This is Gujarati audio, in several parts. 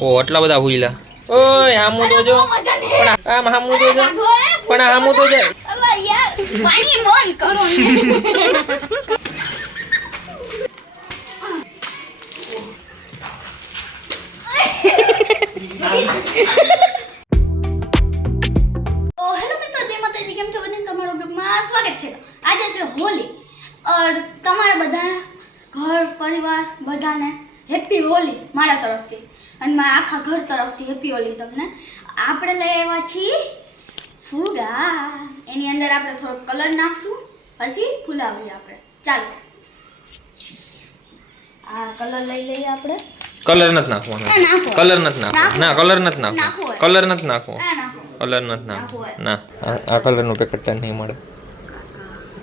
ઓ આટલા બધા ભૂલા. ઓય હામું તો જો. પણ આમ હામું તો જો. પણ હામું તો જો. અલા યાર પાણી બંધ કરો ને. સ્વાગત છે. આજે છે હોલી और તમારા બધા ઘર પરિવાર બધાને હેપી હોલી મારા તરફથી અને મારા આખા ઘર તરફથી હેપી હોલી તમને. આપણે લઈ આવ્યા છીએ ફુગા. એની અંદર આપણે થોડો કલર નાખશું પછી ફુલાવીએ આપણે. ચાલો આ કલર લઈ લઈએ આપણે. કલર નથી નાખવાનો. કલર નથી નાખવાનો. ના કલર નથી નાખવાનો. કલર નથી નાખવો. કલર નથી નાખવો. ના આ કલરનું પેકેટ નહીં મળે.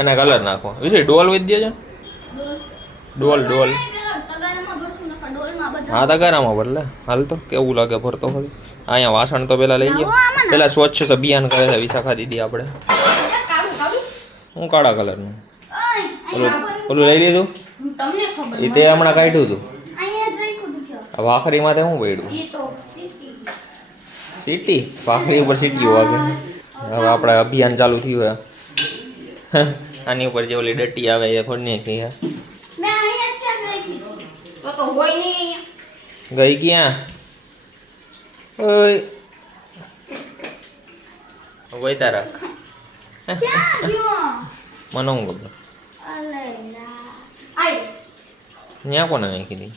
અને કલર નાખો વિશે ડોલ with દેજો. ડોલ હા તગારામાં ભરલે હાલ તો કેવું લાગે ભરતો હોય. અહીંયા વાસણ તો પેલા લઈ ગયો. પેલા સ્વચ્છ અભિયાન કરે છે વિશાખા દીદી આપણે. હું કાળા કલરનું ઓલું લઈ લીધું. એ તે હમણાં કાઢ્યું હતું. વાખરીમાં તે શું પડ્યું? સીટી વાખરી ઉપર સીટી વાગે. હવે આપણે અભિયાન ચાલુ થયું હે. આની ઉપર જે ઓલી ડટ્ટી આવે એ ખોડ નાખી હે. ગઈ ક્યાં? ઓય ઓય તારા મને હું ખબર. અહીંયા કોને નાખી દી?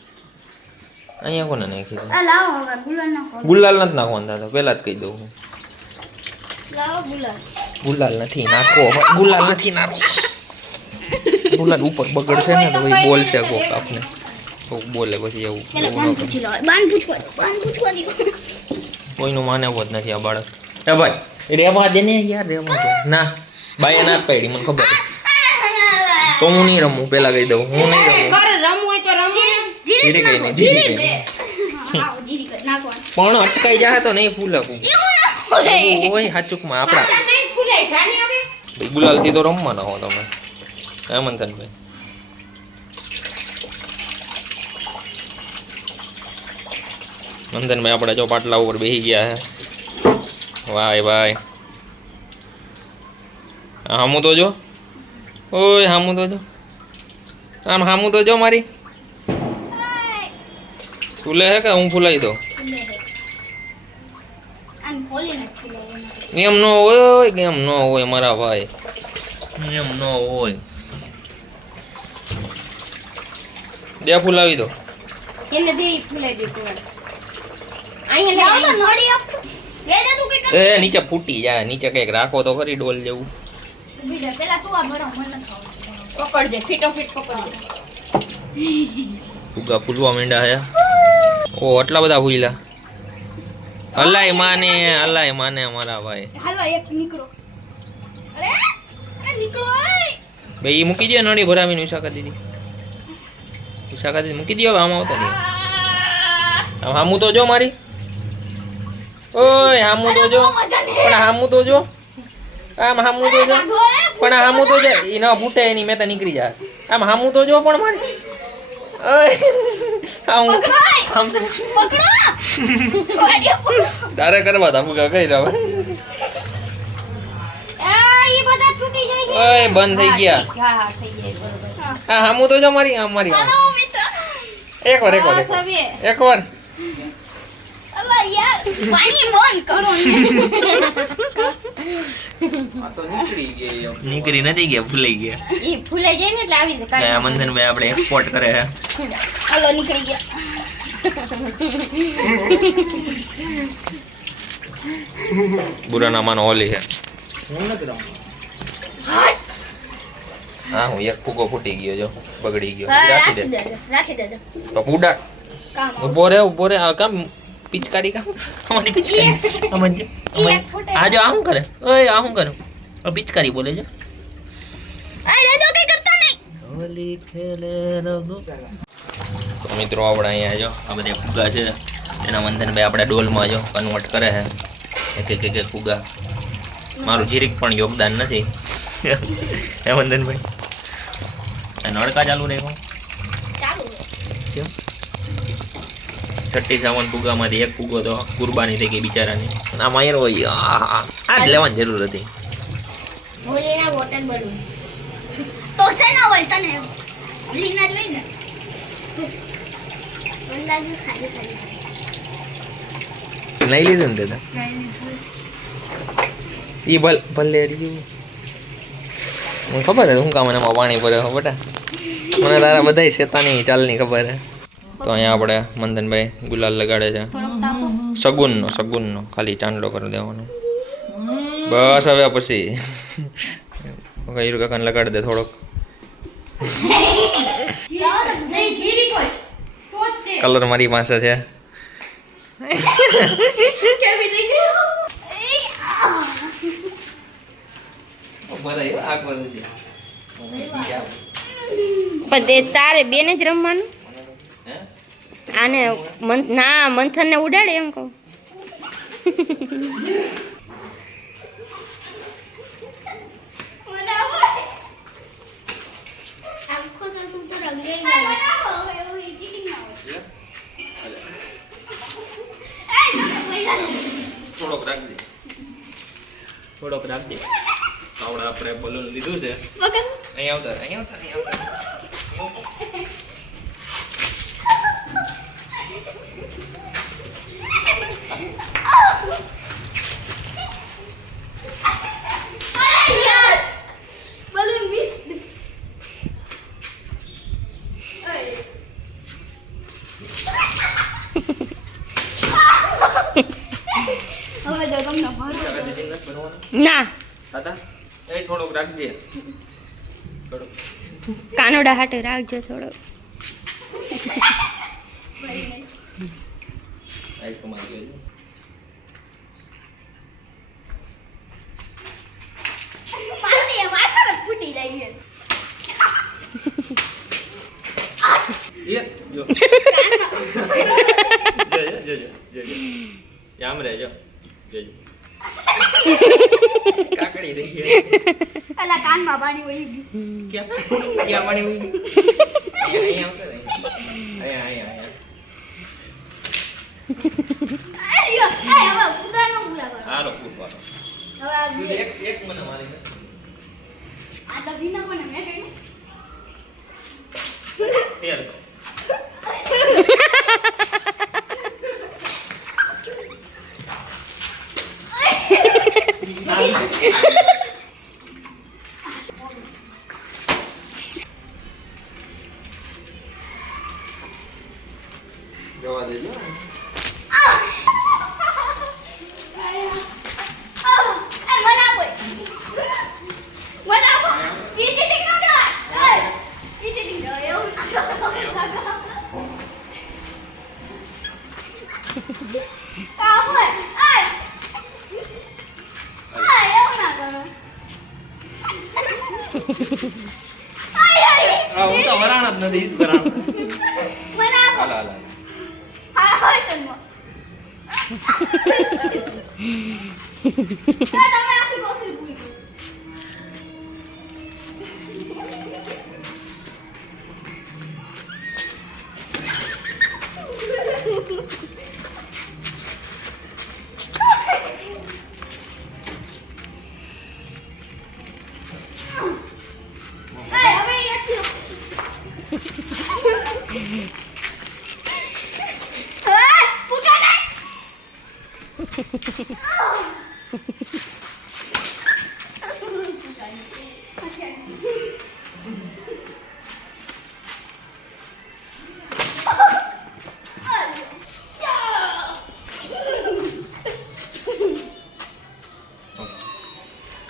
અહીંયા કોને નાખી દી? ગુલાલ નથી નાખવાનું દાદા પહેલા જ કહી દઉં હું. ગુલાલ નથી નાખો. ગુલાલ નથી નાખો. ગુલાલ ઉપર બગડશે ને તો ભાઈ બોલશે કોક આપને. કોક બોલે પછી એવું કોઈનું માને જ નથી આ બાળક. એ ભાઈ રેવા દે ને યાર રેવા દે. ના બાઈએ ના પાડી મને ખબર. તો હું નહીં રમું પેલા કહી દઉં. હું નહીં રમું. જીરી કઈ નહીં જીરી પણ અટકાઈ જાય તો નહીં ફૂલકું. ઓય હાચુકમાં આપડા ભાઈ ગુલાલ થી તો રમવાના હો તમે. હે મંથનભાઈ આપણે જો પાટલા ઉપર બેસી ગયા હે. વાય ભાઈ હામું તો જો. ઓય હામું તો જો. આમ હામું તો જો મારી. ફૂલે હે કે હું ફૂલાઈ દઉં? એમ ન હોય કે એમ ન હોય મારા ભાઈ. એમ ન હોય. દે ફૂલાવી દો. એ નીચે ફૂટી જાય. નીચે કઈક રાખો તો ખરી ડોલ જેવું. ફુગા ફૂલવા માંડ્યા હે. ઓ આટલા બધા ફૂલા. અલાય માને મારા ભાઈ. ભાઈ મૂકી દે નળી ભરાવીને વિશાખા દીદી મૂકી દે. આમ આવતા નહીં. હામું તો જો મારી. ઓય હામું તો જો. પણ હામું તો જો. આમ હામું તો જો. પણ હામું તો જો. એ ના ફૂટે એની મેં તો નીકળી જાય. આમ હામું તો જો પણ મારી. તારે કરવા તા ફુગા કઈ રહ્યા. ઓય બંધ થઈ ગયા. હા હામું તો જો મારી. આમ મારી એકવાર નીકળી નથી ગયા. ફૂલાઈ ગયા. ફૂલાઈ જાય ને એટલે આવી જાય. મંથનભાઈ આપણે એક્સપોર્ટ કરે છે. હાલો નીકળી ગયા. બુરા ના માનો હોલી છે. હા હું એક ફૂગો ફૂટી ગયો જો બગડી ગયો. રાખી દેજો તો પૂડા ઉભો રે. આ કામ પિચકારી કામ અમારી પિચકારી આ જો આમ કરે. ઓય આમ કરે. પિચકારી બોલે છે. હોલી ખેલે રગો. તો મિત્રો આપણે અહીંયા જો આ બધા ફુગા છે એના મંથનભાઈ આપણે ડોલમાં જો કન્વર્ટ કરે છે. એક ફુગા. મારું જીરીક પણ યોગદાન નથી. હે મંથનભાઈ નળકા ચાલુ રહે કેમ 37 ફુગામાંથી એક ફુગો તો કુરબાની થઈ ગઈ બિચારાની. આ માયર હોય આ જ લેવાની જરૂર હતી. હોલીના વોટર બલૂન તો છે ના હોય તને લીના જોઈ ને અંદાજે ખાલી લઈ લીધું ને દાદા ઈ ભલે રહ્યું મને ખબર હે હું કામ એમાં પાણી ભરે બેટા મને તારા બધાય શેતાની ચાલની ખબર હે. તો અહીંયા આપણે મંદનભાઈ ગુલાલ લગાડે છે સગુનનો ખાલી ચાંદલો કરી દેવાનો બસ. હવે પછી હીરુ કાકાને લગાડી દે થોડોક કલર મારી પાસે છે. પણ તારે બેને જ રમવાનું આને ના મંથન ને ઉડાડે એમ કહું. થોડોક રાખજે આવડે આપણે બલૂન લીધું છે. અહીંયા આવતા ના થોડોક રાખજે કાનોડા હાટે રાખજો થોડો. ફૂટી જાય આમ રહેજો કાકડી રહી ગઈ અલા કાનમાં પાણી વહી ગયું. ક્યાં પાણી વહી ગયું? અહીંયા હવે પૂરાનો પૂરા કરો. હાલો પૂરવાનો હવે આ બે. એક મને મારી દે. આ તો વિના કોને મેં કહ્યું તેલ જવા દેજો. હું તો વરાણ જ નથી વરાણ. હાલ હાલ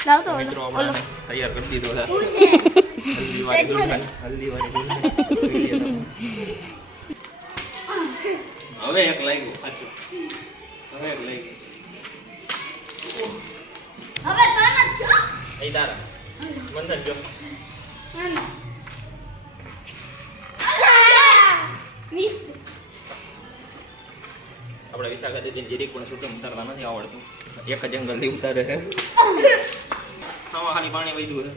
લાવતો મિત્રો આપણે તૈયાર કરી દીધો છે. હલ્દી વાળી દુલ્હન. હવે એક લાગ્યું સાચું. હવે એક લાગ્યું. હવે તને જ છો અહીં તારા મંદન જો મિસ આપણે વિશાખા દીદીને જીરીક પણ શૂટિંગ ઉતારવા નથી આવડતું. એક જ એંગલથી ઉતારે છે. આમાં ખાલી પાણી વહ્યું છે.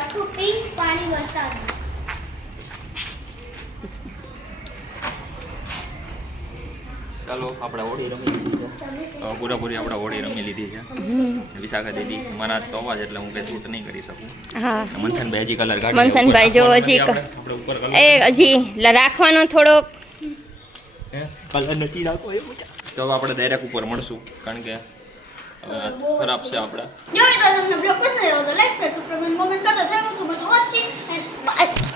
આખું પિંક પાણી વરસાદ. ચાલો આપણે હોળી રમી લીધી છે પૂરેપૂરી આપણે હોળી રમી લીધી છે વિશાખા દીદી મારા તો અવાજ એટલે હું કઈ શૂટ નહીં કરી શકું હા મંથનભાઈ હજી કલર કાઢી મંથનભાઈ જો હજી આપણે ઉપર કલર એ હજી રાખવાનો થોડોક કલર નથી રાખો એવું છે તો હવે આપણે ડાયરેક્ટ ઉપર મળશું કારણ કે ખરાબ છે આપણે જો મિત્રો તમને બ્લોગ પસંદ આવ્યો તો લાઈક શેર સબસ્ક્રાઇબ અને કોમેન્ટ કરતા thank you so much watching and by.